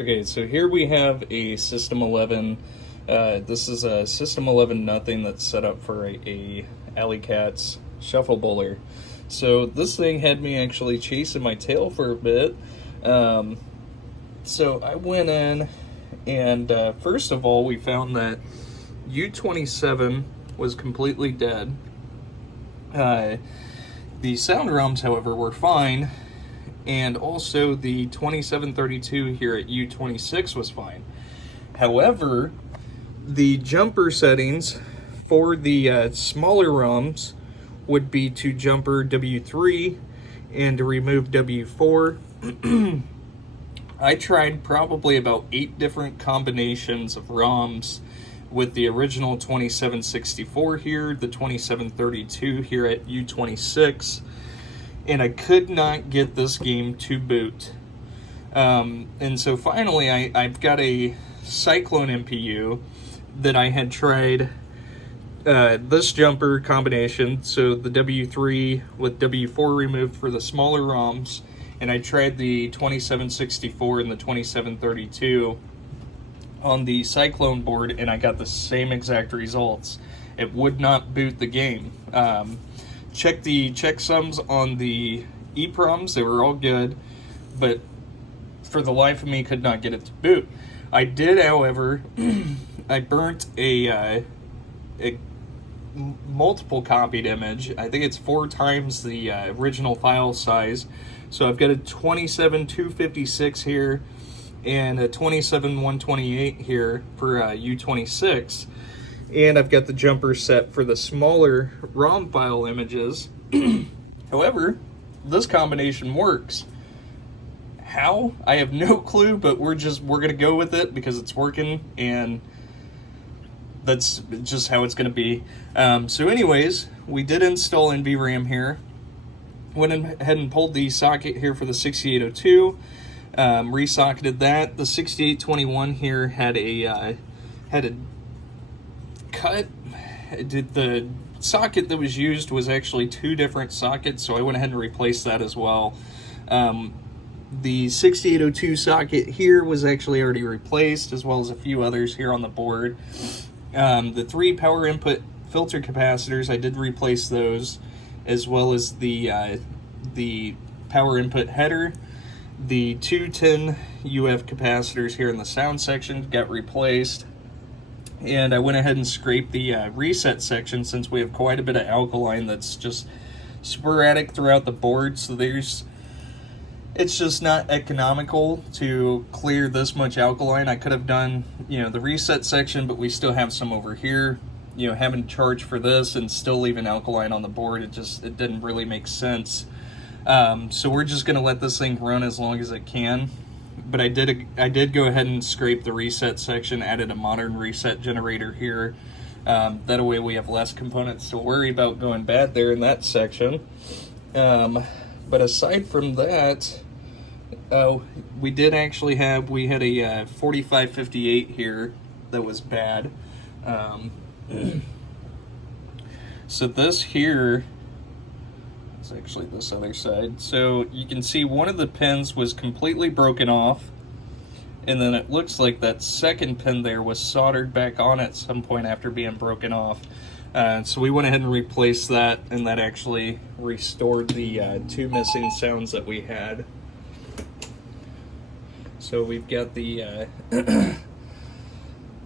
Okay, so here we have a System 11. This is a System 11 nothing that's set up for a Alley Cats Shuffle Bowler. So this thing had me actually chasing my tail for a bit. So I went in and first of all, we found that U27 was completely dead. The sound ROMs, however, were fine, and also the 2732 here at U26 was fine. However, the jumper settings for the smaller ROMs would be to jumper W3 and to remove W4. I tried probably about 8 different combinations of ROMs with the original 2764 here, the 2732 here at U26, and I could not get this game to boot. And so finally I've got a Cyclone MPU that I had tried this jumper combination, so the W3 with W4 removed for the smaller ROMs, and I tried the 2764 and the 2732 on the Cyclone board, and I got the same exact results. It would not boot the game. Check the checksums on the EPROMs, they were all good, but for the life of me could not get it to boot. I did, however, I burnt a multiple copied image. I think it's 4 times the original file size. So I've got a 27256 here and a 27128 here for U26. And I've got the jumper set for the smaller ROM file images. However, this combination works. How? I have no clue, but we're gonna go with it because it's working, and that's just how it's gonna be. So anyways, we did install NVRAM here. Went ahead and pulled the socket here for the 6802. Resocketed that. The 6821 here had a cut. The socket that was used was actually 2 different sockets, so I went ahead and replaced that as well. The 6802 socket here was actually already replaced, as well as a few others here on the board. The 3 power input filter capacitors, I did replace those, as well as the power input header. The 210 UF capacitors here in the sound section got replaced. And I went ahead and scraped the reset section, since we have quite a bit of alkaline that's just sporadic throughout the board. So it's just not economical to clear this much alkaline. I could have done, the reset section, but we still have some over here. Having to charge for this and still leaving alkaline on the board, it didn't really make sense. So we're just gonna let this thing run as long as it can. But I did go ahead and scrape the reset section, added a modern reset generator here. That way we have less components to worry about going bad there in that section. But aside from that, we had a 4558 here that was bad. So this here is actually this other side. So you can see one of the pins was completely broken off, and then it looks like that second pin there was soldered back on at some point after being broken off. So we went ahead and replaced that, and that actually restored the 2 missing sounds that we had. So we've got the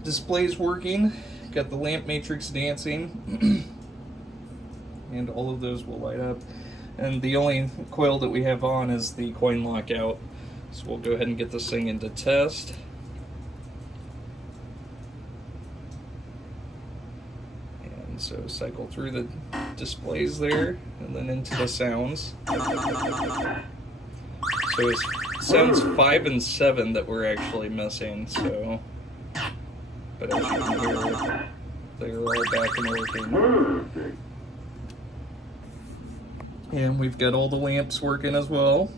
displays working, got the lamp matrix dancing, and all of those will light up. And the only coil that we have on is the coin lockout. So we'll go ahead and get this thing into test. And so cycle through the displays there, and then into the sounds. So it's sounds 5 and 7 that we're actually missing, so. But as you can hear, they're all back and working. And we've got all the lamps working as well.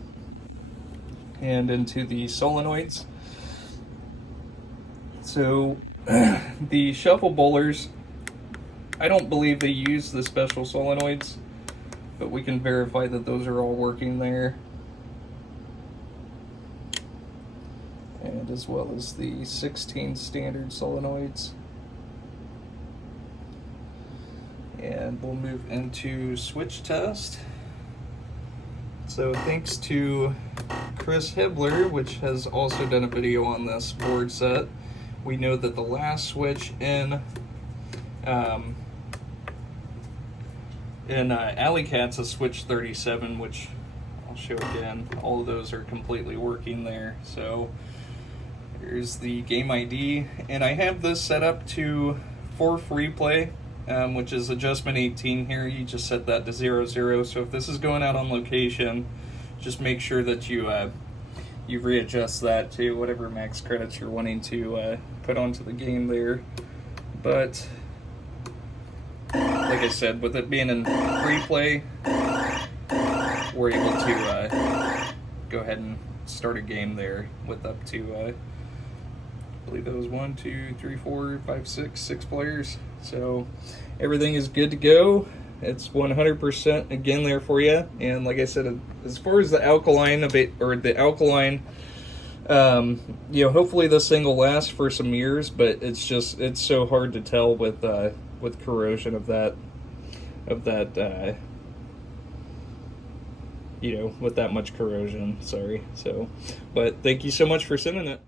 And into the solenoids. So the shuffle bowlers, I don't believe they use the special solenoids, but we can verify that those are all working there. and as well as the 16 standard solenoids. And we'll move into switch test. So thanks to Chris Hibler, which has also done a video on this board set, we know that the last switch in Alley Cat's a switch 37, which I'll show again. All of those are completely working there. So here's the game ID, and I have this set up for free play, which is adjustment 18 here. You just set that to 00. So if this is going out on location, just make sure that you readjust that to whatever max credits you're wanting to put onto the game there. But like I said, with it being in free play, we're able to go ahead and start a game there with up to I believe that was 1, 2, 3, 4, 5, 6 players. So everything is good to go. It's 100% again there for you. And like I said, as far as the alkaline hopefully this thing will last for some years, but it's so hard to tell with corrosion of that with that much corrosion. Sorry. So, but thank you so much for sending it.